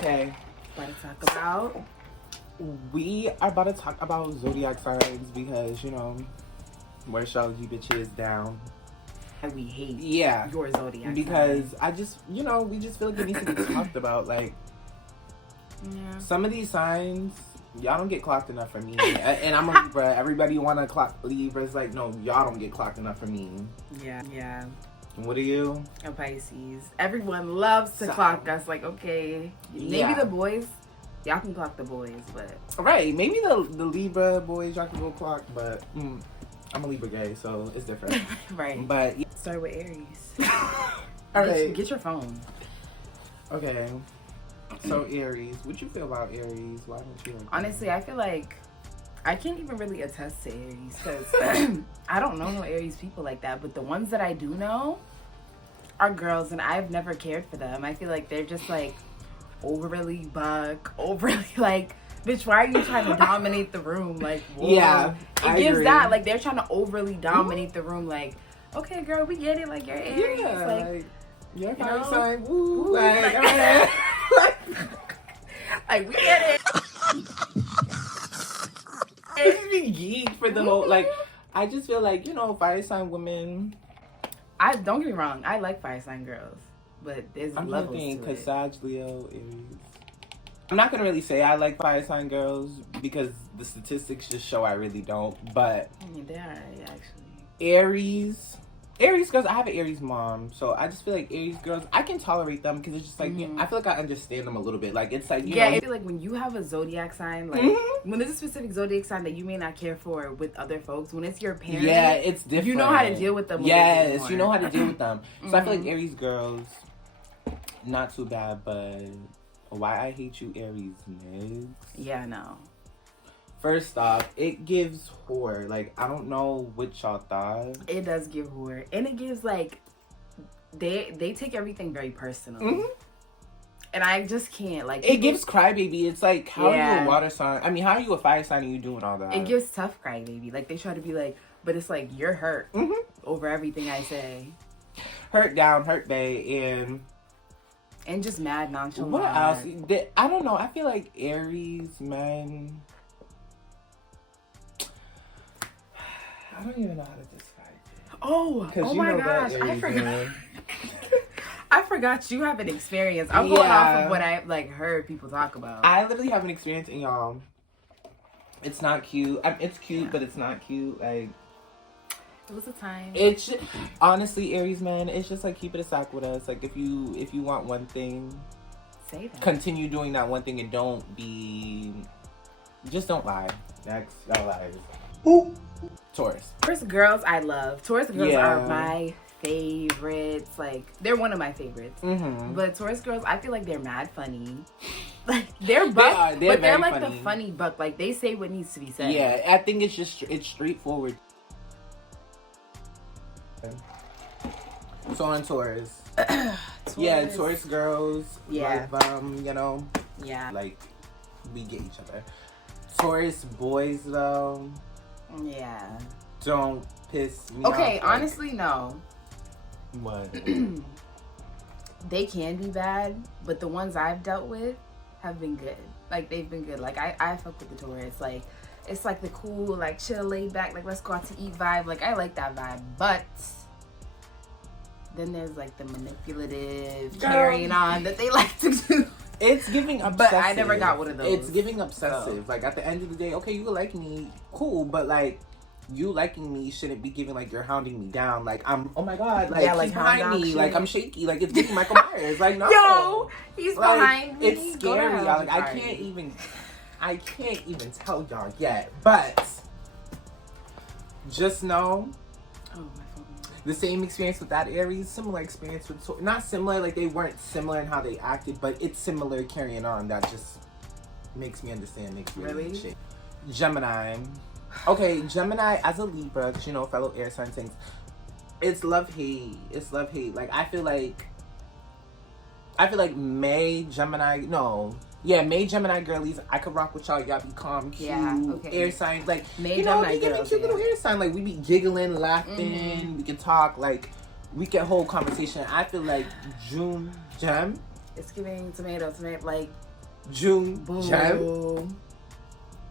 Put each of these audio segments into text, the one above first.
Okay. About to talk about. We are about to talk about zodiac signs because, you know, we're astrology bitches down. And we hate Yeah. your zodiac Because sign. I just, you know, we just feel like it needs to be talked about. Like, some of these signs, y'all don't get clocked enough for me. And I'm a Libra. Everybody want to clock Libras. Like, no, y'all don't get clocked enough for me. Yeah. What are you? A Pisces. Everyone loves to clock us. Like, okay, maybe the boys, y'all can clock the boys, but right, maybe the Libra boys y'all can go clock, but I'm a Libra gay, so it's different. right. But start with Aries. all right, get your phone. Okay. So Aries, what you feel about Aries? Why don't you? Honestly, I feel like I can't even really attest to Aries because I don't know no Aries people like that. But the ones that I do know are girls, and I've never cared for them. I feel like they're just like overly buck, overly like, bitch, why are you trying to dominate the room? Like, whoa. Yeah, it gives that like they're trying to overly dominate the room. Like, okay, girl, we get it. Like you're Aries, yeah, like you're you know? sign, woo, Like, like we get it. I just be geeked for the whole like. I just feel like, you know, fire sign women. I don't get me wrong, I like fire sign girls, but there's I'm levels thinking to because it. Sag, Leo, Aries. I'm not gonna really say I like fire sign girls because the statistics just show I really don't. But I mean, they are actually. Aries girls, I have an Aries mom, so I just feel like Aries girls, I can tolerate them because it's just like, you know, I feel like I understand them a little bit. Like, it's like, you know. I feel like when you have a zodiac sign, like, when there's a specific zodiac sign that you may not care for with other folks, when it's your parents, yeah, it's different. You know how to deal with them. Yes, you know how to deal with them. So I feel like Aries girls, not too bad, but why I hate you, Aries niggas. Yeah, no. First off, it gives whore. Like, I don't know what y'all thought. It does give whore. And it gives, like, they take everything very personally. And I just can't, like... It gives crybaby. It's like, how are you a water sign? I mean, how are you a fire sign and you doing all that? It gives tough crybaby. Like, they try to be like, but it's like, you're hurt over everything I say. Hurt down, hurt bay, and just mad nonchalant. What else? I don't know. I feel like Aries men... I don't even know how to describe it. Oh my gosh. I forgot. I forgot you have an experience. I'm going off of what I've like heard people talk about. I literally have an experience, and y'all, it's not cute. It's cute, but it's not cute. Like, it was a time. It's honestly, Aries man, it's just like, keep it a sack with us. Like, if you want one thing, say that. Continue doing that one thing, and just don't lie. Next, y'all lies. Ooh. Taurus girls I love. Taurus girls are my favorites. Like, they're one of my favorites. But Taurus girls, I feel like they're mad funny. Like, they're buck, but they're like funny. The funny buck. Like, they say what needs to be said. Yeah, I think it's straightforward. So on Taurus. Yeah, Taurus girls. Yeah. Love, you know. Yeah. Like, we get each other. Taurus boys though. Yeah. Don't piss me off. Okay, honestly, no. What? They can be bad, but the ones I've dealt with have been good. Like, they've been good. Like, I fuck with the Taurus. Like, it's like the cool, like, chill, laid back, like, let's go out to eat vibe. Like, I like that vibe. But then there's, like, the manipulative carrying on that they like to do. It's giving obsessive. But I never got one of those. It's giving obsessive. So. Like, at the end of the day, okay, you like me, cool, but, like, you liking me shouldn't be giving, like, you're hounding me down. Like, I'm, oh my God, like, yeah, like he's behind me. shit. Like, I'm shaky. Like, it's giving Michael Myers. Like, no. Yo, he's like, behind me. It's scary, y'all. Like, I can't even tell y'all yet. But just know. Oh, my phone. The same experience with that Aries, similar experience with... Not similar, like, they weren't similar in how they acted, but it's similar carrying on. That just makes me understand. Makes me really shit. Gemini. Okay, Gemini as a Libra, because, you know, fellow air sign things. It's love-hate. It's love-hate. Like, I feel like May Gemini girlies, I could rock with y'all. Y'all be calm, cute, air signs. Like, May you know, Gemini we get a cute little air sign. Like, we be giggling, laughing. We can talk. Like, we can hold conversation. I feel like June Gem. It's giving tomato. Like, June, Boom. Gem.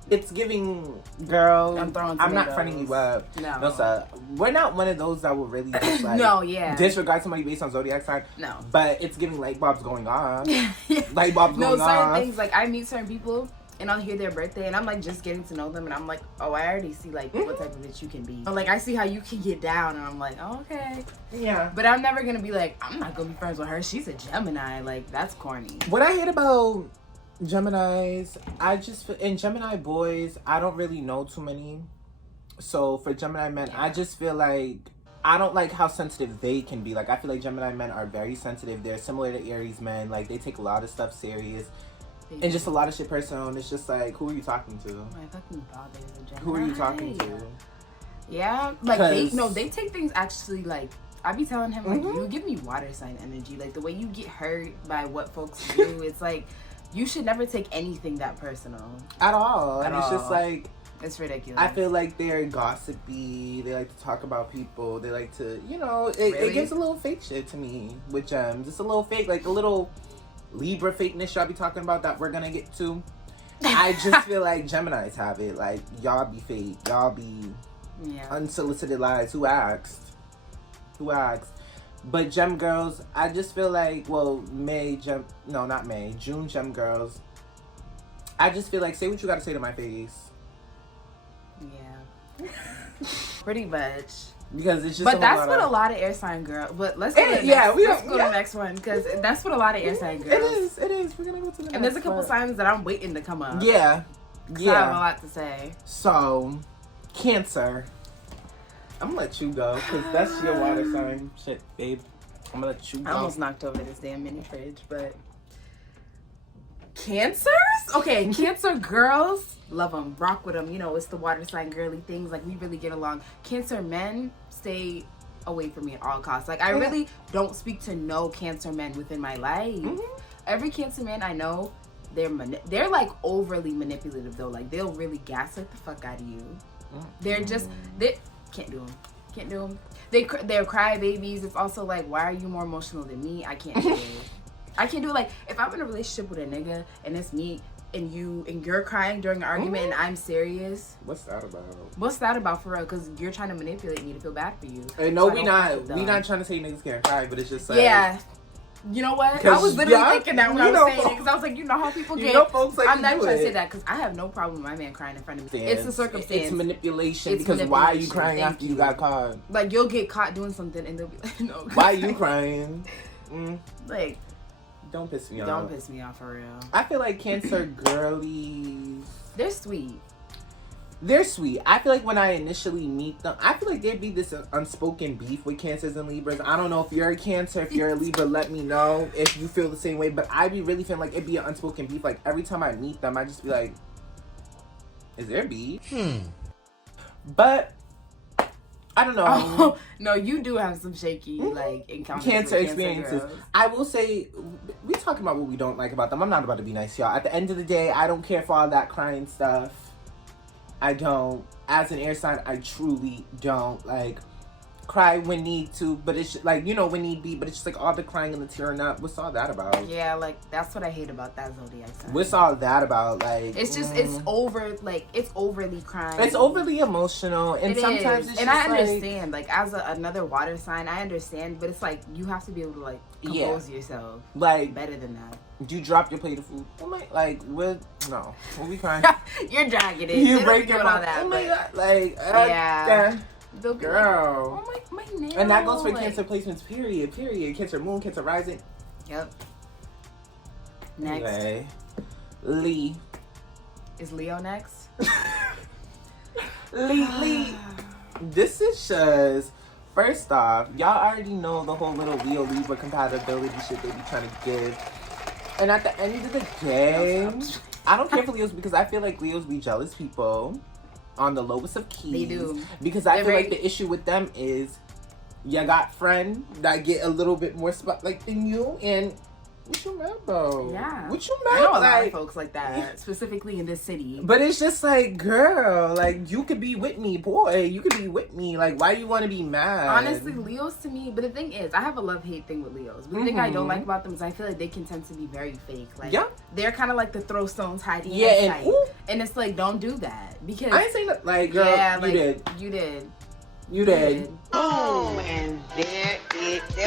It's giving, girl. I'm throwing I'm not tomatoes. fronting you up. No. Sir. We're not one of those that will really just like No, yeah. disregard somebody based on zodiac sign. No. But it's giving light bulbs going off. Light bulbs no, going certain off. things, like, I meet certain people, and I'll hear their birthday, and I'm, like, just getting to know them, and I'm like, oh, I already see, like, what type of bitch you can be. Like, I see how you can get down, and I'm like, oh, okay. Yeah. But I'm never gonna be like, I'm not gonna be friends with her. She's a Gemini. Like, that's corny. What I hate about Geminis, and Gemini boys, I don't really know too many. So for Gemini men, I just feel like I don't like how sensitive they can be. Like, I feel like Gemini men are very sensitive. They're similar to Aries men. Like, they take a lot of stuff serious. And just a lot of shit personal. It's just like, who are you talking to? My fucking father is a Gemini. Who are you talking to? Yeah, like they take things actually like. I be telling him like, you give me water sign energy. Like the way you get hurt by what folks do, it's like you should never take anything that personal at all. And it's just like, it's ridiculous. I feel like they're gossipy. They like to talk about people. They like to, it gives a little fake shit to me with gems. It's a little fake, like a little Libra fakeness y'all be talking about that we're gonna get to. I just feel like Geminis have it. Like, y'all be fake. Y'all be unsolicited lies. Who asked? But Gem girls, I just feel like, June Gem girls, I just feel like, say what you gotta say to my face. Yeah. Pretty much. Because it's just but that's what a lot of air sign girls. But let's go to the next one, because that's what a lot of air sign girls. It is. We're gonna go to the next one. And there's a couple signs that I'm waiting to come up. Yeah. I have a lot to say. So, Cancer. I'm gonna let you go, because that's your water sign shit, babe. I'm gonna let you go. I almost knocked over this damn mini fridge, but Cancers? Okay, Cancer girls, love them, rock with them. It's the water sign girly things. Like, we really get along. Cancer men, stay away from me at all costs. Like, I really don't speak to no Cancer men within my life. Every Cancer man I know, they're like overly manipulative though. Like, they'll really gaslight the fuck out of you. They're just can't do them. They're crybabies. It's also like, why are you more emotional than me? I can't do it. I can't do it. Like, if I'm in a relationship with a nigga and it's me and you're crying during an argument and I'm serious. What's that about? What's that about for real? Because you're trying to manipulate me to feel bad for you. Hey, no, we not trying to say niggas can't cry, but it's just like, yeah. You know what? I was literally thinking that when I was saying it, because I was like, how people get. Folks like I'm not trying to say that because I have no problem with my man crying in front of me. It's a circumstance. It's manipulation. Because why are you crying after you got caught? Like, you'll get caught doing something and they'll be like, no. Why are you crying? Like, don't piss me off. Don't piss me off for real. I feel like Cancer girlies, they're sweet. They're sweet. I feel like when I initially meet them, I feel like there'd be this unspoken beef with Cancers and Libras. I don't know if you're a Cancer, if you're a Libra, let me know if you feel the same way. But I be really feeling like it'd be an unspoken beef. Like, every time I meet them, I just be like, is there beef? But I don't know. Oh, no, you do have some shaky like encounters. Cancer experiences. Girls. I will say, we talking about what we don't like about them. I'm not about to be nice, y'all. At the end of the day, I don't care for all that crying stuff. I don't. As an air sign, I truly don't. Like, cry when need to, but it's like, when need be, but it's just like all the crying and the tearing up. What's all that about? Yeah, like, that's what I hate about that zodiac sign. What's all that about? Like, it's just it's overly crying. It's overly emotional, and sometimes it's and just I understand, like as another water sign, I understand, but it's like you have to be able to like compose yourself, like better than that. You drop your plate of food. Oh my, like what? No, what we crying? You're dragging it. You breaking all that. Oh my god, like yeah. Girl. Like, oh my nail. And that goes for Cancer placements, period. Cancer moon, Cancer rising. Yep. Next. Anyway, Lee. Is Leo next? Lee. This is just, first off, y'all already know the whole little Leo Libra compatibility shit they be trying to give. And at the end of the day, I don't care for Leos because I feel like Leos be jealous people. On the lowest of keys. They do. Because I feel like the issue with them is you got friend that get a little bit more spotlight than you, and What you mad about? Yeah. What you mad I know about? a lot of folks like that, specifically in this city. But it's just like, girl, like, you could be with me, boy. You could be with me. Like, why do you want to be mad? Honestly, Leos to me, but the thing is, I have a love-hate thing with Leos. But the thing I don't like about them is I feel like they can tend to be very fake. Like, they're kind of like the throw stones, hide hands type. And it's like, don't do that. Because I ain't saying that, like, girl, you did. You did. You did. Boom, and there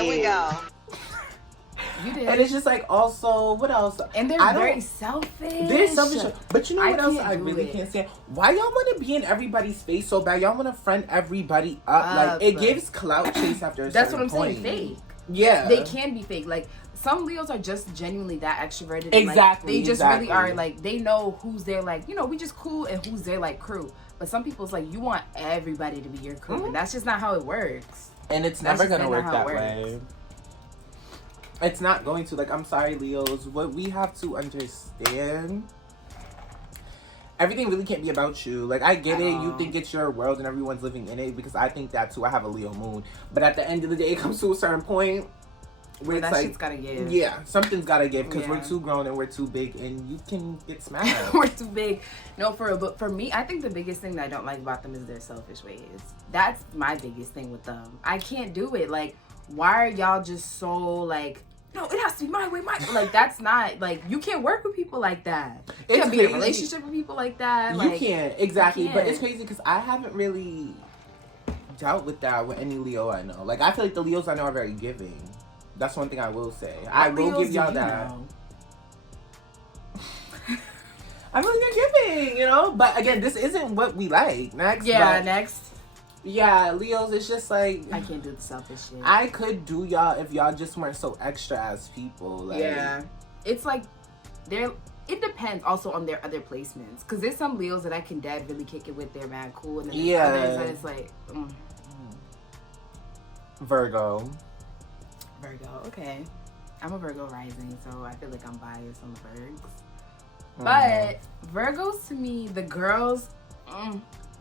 we go. You did. And it's just like, also, what else? And they're very selfish. They're selfish. But you know what else I really can't stand? Why y'all want to be in everybody's face so bad? Y'all want to friend everybody up. Like, it gives clout chase after a certain point. That's what I'm saying, fake. Yeah. They can be fake. Like, some Leos are just genuinely that extroverted. Exactly. Like, they just really are, like, they know who's their, like, you know, we just cool and who's their, like, crew. But some people's like, you want everybody to be your crew. And that's just not how it works. And it's never going to work that way. It's not going to. Like, I'm sorry, Leos. What we have to understand, everything really can't be about you. Like, I get it. You think it's your world and everyone's living in it, because I think that too. I have a Leo moon. But at the end of the day, it comes to a certain point where it's that like, shit's gotta give. Yeah, something's gotta give, because we're too grown and we're too big, and you can get smashed. We're too big. No, for real. But for me, I think the biggest thing that I don't like about them is their selfish ways. That's my biggest thing with them. I can't do it. Like, why are y'all just so, like, no, it has to be my way, like, that's not, like, you can't work with people like that. You can't be in a relationship with people like that. You can't, exactly. But it's crazy because I haven't really dealt with that with any Leo I know. Like, I feel like the Leos I know are very giving. That's one thing I will say. I will give y'all that. I'm really giving, you know? But again, this isn't what we like. Next. Next. Yeah, Leos, it's just like, I can't do the selfish shit. I could do y'all if y'all just weren't so extra as people. Like, it's like it depends also on their other placements, because there's some Leos that I can dead really kick it with. They're mad cool, and then there's others that it's like Virgo. Okay, I'm a Virgo rising, so I feel like I'm biased on the Virgs. But Virgos, to me, the girls,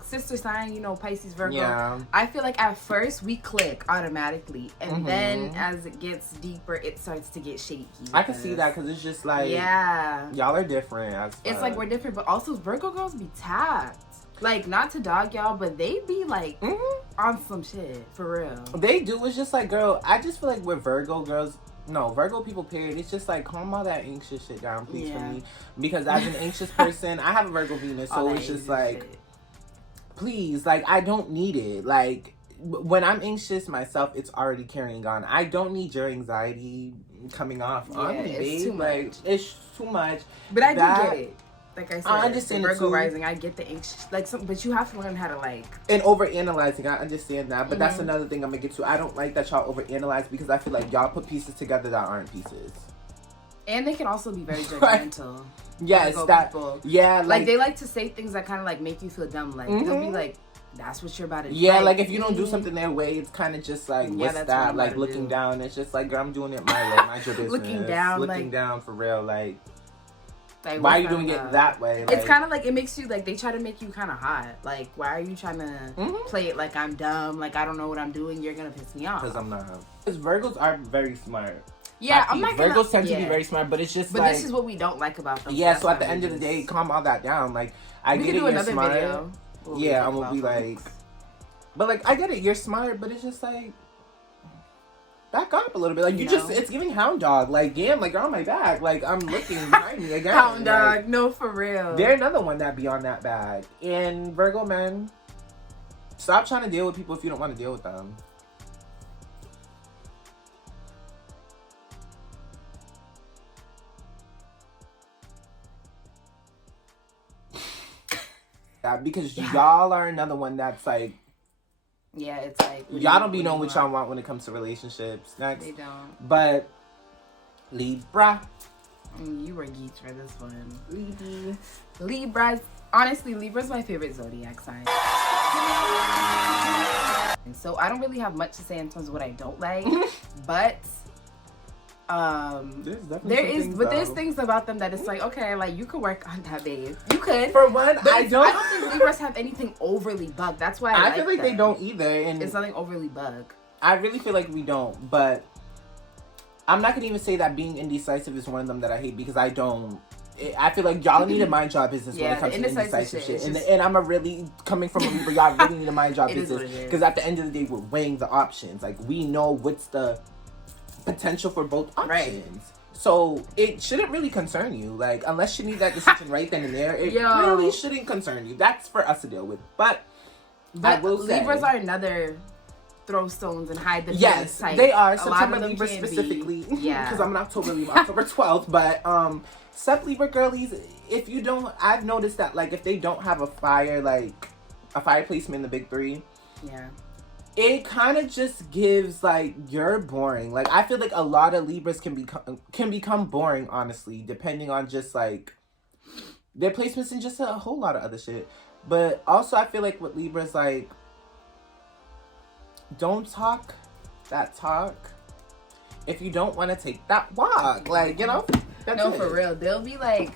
sister sign, you know, Pisces, Virgo. I feel like at first we click automatically, and then as it gets deeper, it starts to get shaky. I can see that, because it's just like, y'all are different as fuck. It's like we're different, but also Virgo girls be tapped. Like, not to dog y'all, but they be like on some shit for real. They do. It's just like, girl, I just feel like with Virgo girls, Virgo people, period, it's just like, calm all that anxious shit down, please, for me. Because as an anxious person, I have a Virgo Venus, so it's just like, please, like, I don't need it. Like, when I'm anxious myself, it's already carrying on. I don't need your anxiety coming off on me, babe. Too much. It's too much. But I do get it. Like I said, I understand Virgo rising, I get the anxious, like, but you have to learn how to, like, and overanalyzing. I understand that, but that's another thing I'm gonna get to. I don't like that y'all overanalyze, because I feel like y'all put pieces together that aren't pieces. And they can also be very judgmental. Yes, people. Yeah, like they like to say things that kind of like make you feel dumb. Like they'll be like, "That's what you're about to do." Yeah, like if you don't do something their way, it's kind of just like, what's that? Like looking down. It's just like, girl, I'm doing it my way. Mind your business. Looking down for real. Like why are you doing it that way? Like, it's kind of like, it makes you, like, they try to make you kind of hot. Like, why are you trying to play it like I'm dumb? Like, I don't know what I'm doing. You're gonna piss me off. Because I'm not. Because Virgos are very smart. Yeah, I'm not gonna... Virgos tend to be very smart, but it's just but this is what we don't like about them. Yeah, so at the end of the day, calm all that down. Like, I get it, you're smart. Video. Yeah, I'm gonna be like... But, like, I get it, you're smart, but it's just like... Back up a little bit. Like, you just... It's giving hound dog. Like, damn, like, you're on my back. Like, I'm looking behind me again. Hound dog. Like, no, for real. They're another one that be on that bag. And Virgo men, stop trying to deal with people if you don't want to deal with them. Because y'all are another one that's like... Yeah, it's like... Y'all don't be knowing what y'all want when it comes to relationships. Next. They don't. But... Libra. You were geeks for this one. Libras. Honestly, Libra's my favorite zodiac sign. And so I don't really have much to say in terms of what I don't like. But... there's things about them that it's like, okay, like, you could work on that, babe. You could. For one, I don't think Libras have anything overly bug. That's why I feel like they don't either. And it's nothing overly bug. I really feel like we don't, but I'm not gonna even say that being indecisive is one of them that I hate, because I don't. I feel like y'all need to mind y'all business when it comes to indecisive shit. And I'm a really, coming from a Libra, y'all really need to mind y'all business. Because at the end of the day, we're weighing the options. Like, we know what's the potential for both options. Right. So it shouldn't really concern you. Like, unless you need that decision right then and there, it really shouldn't concern you. That's for us to deal with. But I will say, Libras are another throw stones and hide the yes, type. they are. September Libra specifically. Yeah. Because I'm an October Libra, October 12th. But Sep Libra girlies, if you don't, I've noticed that, like, if they don't have a fire placement in the big three. Yeah. It kind of just gives, like, you're boring. Like, I feel like a lot of Libras can become boring, honestly, depending on just, like, their placements and just a whole lot of other shit. But also, I feel like with Libras, like, don't talk that talk if you don't want to take that walk. Like, you know? No, for real. They'll be, like,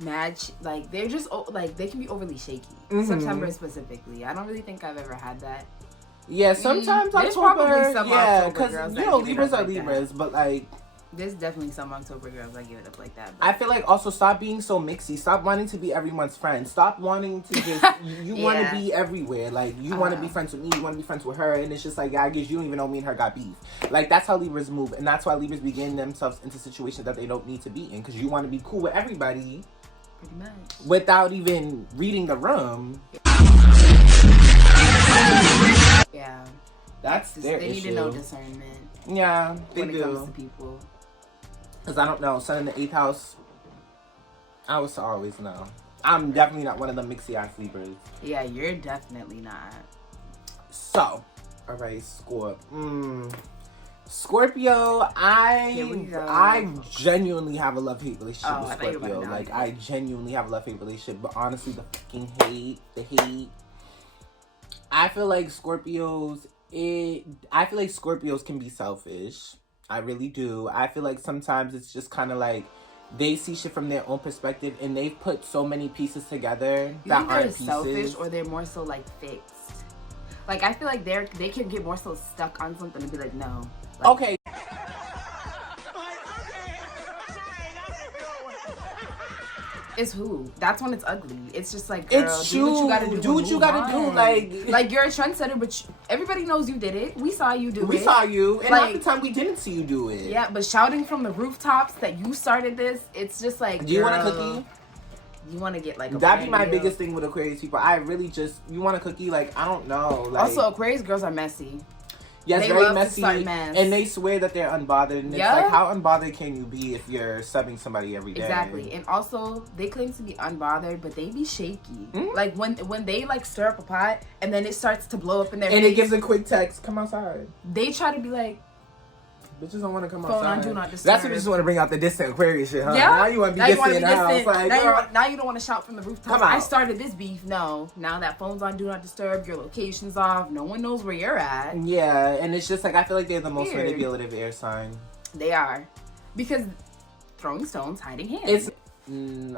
mad. Like, they're just, like, they can be overly shaky. Mm-hmm. September specifically. I don't really think I've ever had that. Yeah, sometimes October, yeah, because, you know, Libras are Libras, but, like, there's definitely some October girls that give it up like that. But I feel like also stop being so mixy. Stop wanting to be everyone's friend. Stop wanting to just, you want to be everywhere. Like, you want to be friends with me, you want to be friends with her, and it's just like, yeah, I guess you don't even know me and her got beef. Like, that's how Libras move, and that's why Libras be getting themselves into situations that they don't need to be in, because you want to be cool with everybody. Pretty much. Without even reading the room. Yeah. That's their issue. They need to know discernment. Yeah, they when do. It comes to people. Because I don't know, Sun in the 8th house, I was to always know. I'm definitely not one of the mixy ass Libras. Yeah, you're definitely not. So, alright, Scorpio, I genuinely have a love-hate relationship with Scorpio. Like, I genuinely have a love-hate relationship, but honestly, the fucking hate. I feel like Scorpios can be selfish. I really do. I feel like sometimes it's just kind of like they see shit from their own perspective, and they've put so many pieces together that aren't pieces. Selfish, or they're more so like fixed. Like, I feel like they can get more so stuck on something and be like, no. Like, okay. It's who? That's when it's ugly. It's just like, girl, it's do what you gotta do. Do what you gotta do. Like you're a trendsetter, but everybody knows you did it. We saw you do it. We saw you, and half the time we didn't see you do it. Yeah, but shouting from the rooftops that you started this, it's just like, do you want a cookie? You want to get like a that'd be my biggest thing with Aquarius people. I really just, you want a cookie? Like, I don't know. Like, also, Aquarius girls are messy. Yes, they very messy, and they swear that they're unbothered. And it's like, how unbothered can you be if you're subbing somebody every day? Exactly, and also they claim to be unbothered, but they be shaky. Mm-hmm. Like when they like stir up a pot and then it starts to blow up in their face, and it gives a quick text, "Come outside." They try to be like, bitches don't want to come phone outside. On, do not disturb. That's what you just want to bring out the distant Aquarius shit, huh? Yeah. Now you want to be distant in the house. Like, now you don't want to shout from the rooftops. I started this beef. No. Now that phone's on do not disturb, your location's off, no one knows where you're at. Yeah, and it's just like, I feel like they're the most manipulative air sign. They are. Because throwing stones, hiding hands. It's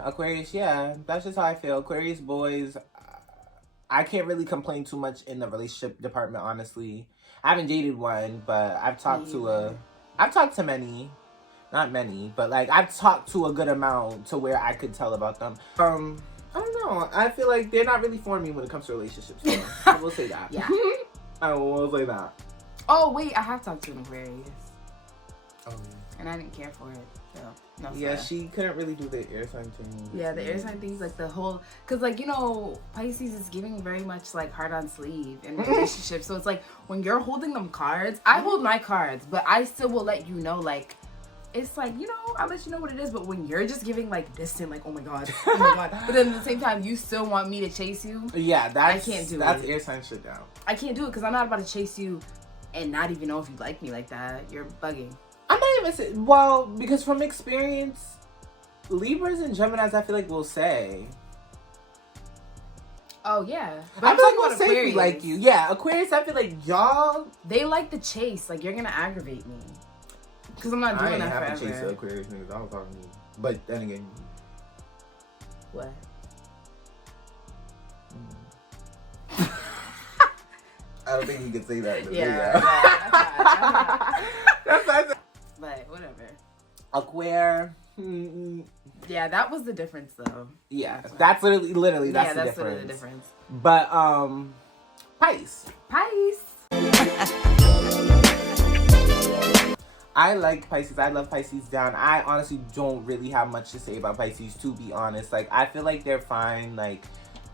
Aquarius, yeah. That's just how I feel. Aquarius boys, I can't really complain too much in the relationship department, honestly. I haven't dated one, but I've talked to many. Not many, but like, I've talked to a good amount to where I could tell about them. I don't know. I feel like they're not really for me when it comes to relationships. So I will say that. Yeah. I will say that. Oh, wait, I have talked to an Aquarius. Oh. And I didn't care for it. So, no, yeah, she couldn't really do the air sign thing. Yeah, the air sign thing's like the whole, because like, you know, Pisces is giving very much like heart on sleeve in relationships. So it's like, when you're holding them cards, I hold my cards, but I still will let you know, like, it's like, you know, I'll let you know what it is. But when you're just giving like distant, like, oh my god, but then at the same time you still want me to chase you. Yeah, I can't do that's air sign shit down. I can't do it because I'm not about to chase you and not even know if you like me like that. You're bugging. I'm not even saying, well, because from experience, Libras and Geminis, I feel like will say. Oh, yeah. But I'm talking about Aquarius. Like you. Yeah, Aquarius, I feel like y'all. They like the chase. Like, you're going to aggravate me. Because I'm not doing that forever. I ain't have to chase the Aquarius niggas. I was talking to you. But then again. What? I don't think he could say that. Yeah. That's But whatever. Aquarius. Yeah, that was the difference, though. Yeah, that's literally that's the difference. Literally the difference. But Pisces. I like Pisces. I love Pisces down. I honestly don't really have much to say about Pisces, to be honest. Like, I feel like they're fine. Like,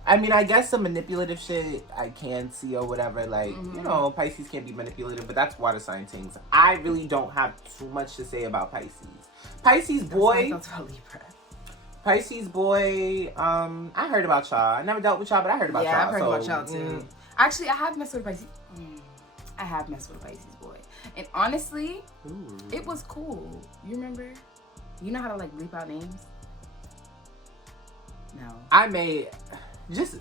I mean, I guess some manipulative shit I can see or whatever. Like, you know, Pisces can be manipulative, but that's water sign things. I really don't have too much to say about Pisces. Pisces boy. Pisces boy. I heard about y'all. I never dealt with y'all, but I heard about y'all. Yeah, I've heard about y'all too. Actually, I have messed with Pisces. I have messed with a Pisces boy. And honestly, it was cool. You remember? You know how to like bleep out names? No. I may just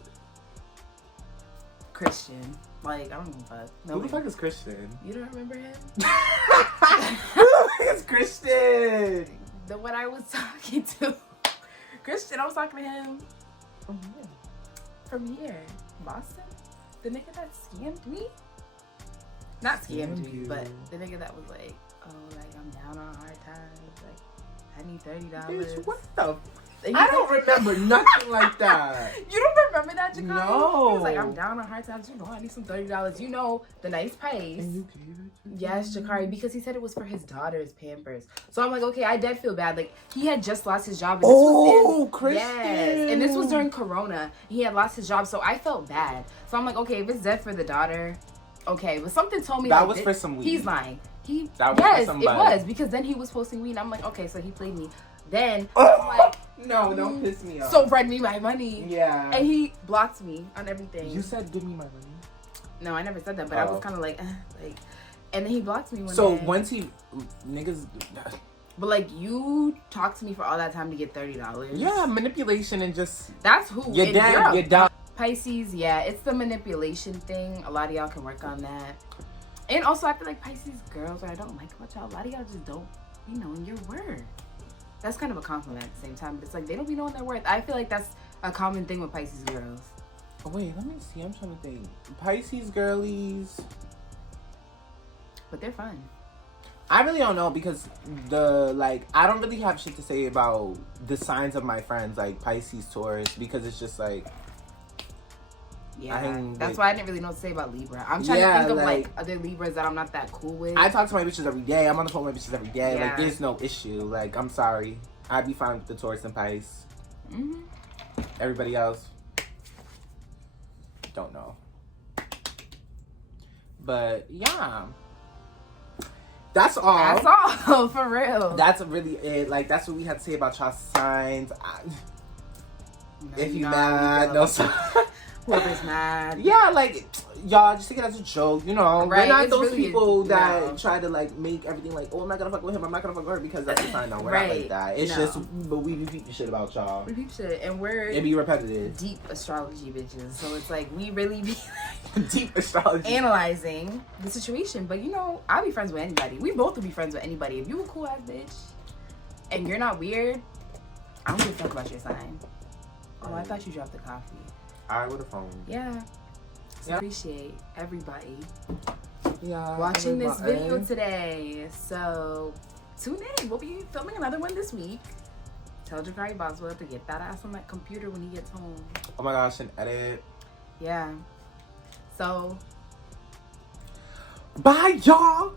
Christian. Like, I don't know fuck. No, who the fuck is Christian? You don't remember him? Who the fuck is Christian? The one I was talking to. Christian, I was talking to him. From here. Boston? The nigga that scammed me? Not scammed me, but the nigga that was like, oh, like, I'm down on hard times. Like, I need $30. Bitch, what the I don't remember nothing like that. You don't remember that, Jaquari? No. He was like, I'm down on hard times. You know, I need some $30. You know, the nice price. And you gave it? Yes, Jaquari, because he said it was for his daughter's Pampers. So I'm like, okay, I did feel bad. Like, he had just lost his job. And Christian. Yes, and this was during Corona. He had lost his job, so I felt bad. So I'm like, okay, if it's dead for the daughter, okay. But something told me that like, was for some weed. He's lying. That was for somebody. It was, because then he was posting weed. And I'm like, okay, so he played me. Then I'm like, no, don't piss me off. So run me my money. Yeah. And he blocked me on everything. You said give me my money. No, I never said that, but I was kind of like, and then he blocked me one day. So once he niggas. But like, you talked to me for all that time to get $30. Yeah, manipulation and just. That's who. You're dead. You're down. Pisces, yeah, it's the manipulation thing. A lot of y'all can work on that. And also, I feel like Pisces girls, what I don't like about y'all, a lot of y'all just don't be knowing your worth. That's kind of a compliment at the same time, but it's like they don't be knowing their worth. I feel like that's a common thing with Pisces girls. Oh, wait, let me see. I'm trying to think. Pisces girlies. But they're fun. I really don't know because I don't really have shit to say about the signs of my friends, like Pisces, Taurus, because it's just like. Yeah, that's why I didn't really know what to say about Libra. I'm trying to think of like other Libras that I'm not that cool with. I talk to my bitches every day. I'm on the phone with my bitches every day. Yeah. Like, there's no issue. Like, I'm sorry. I'd be fine with the Taurus and Pisces. Everybody else, don't know. But yeah, that's all. That's all for real. That's really it. Like, that's what we had to say about y'all signs. If you mad, no. Whoever's mad. Yeah, like, y'all just take it as a joke, you know. Right, We're not it's those really people that try to, like, make everything like, oh, I'm not gonna fuck with him, I'm not gonna fuck with her, because that's the sign. No, we're not like that. It's just, but we be peeping shit about y'all. We peep shit, and we're... It be repetitive. Deep astrology bitches. So it's like, we really be... Deep astrology. Analyzing the situation. But, you know, I'll be friends with anybody. We both will be friends with anybody. If you a cool-ass bitch, and you're not weird, I don't give a fuck about your sign. Oh, I thought you dropped the coffee. I would have phoned. Yeah. So appreciate everybody watching this video today. So tune in. We'll be filming another one this week. Tell Jaquari Boswell to get that ass on that computer when he gets home. Oh my gosh, and edit. Yeah. So bye, y'all.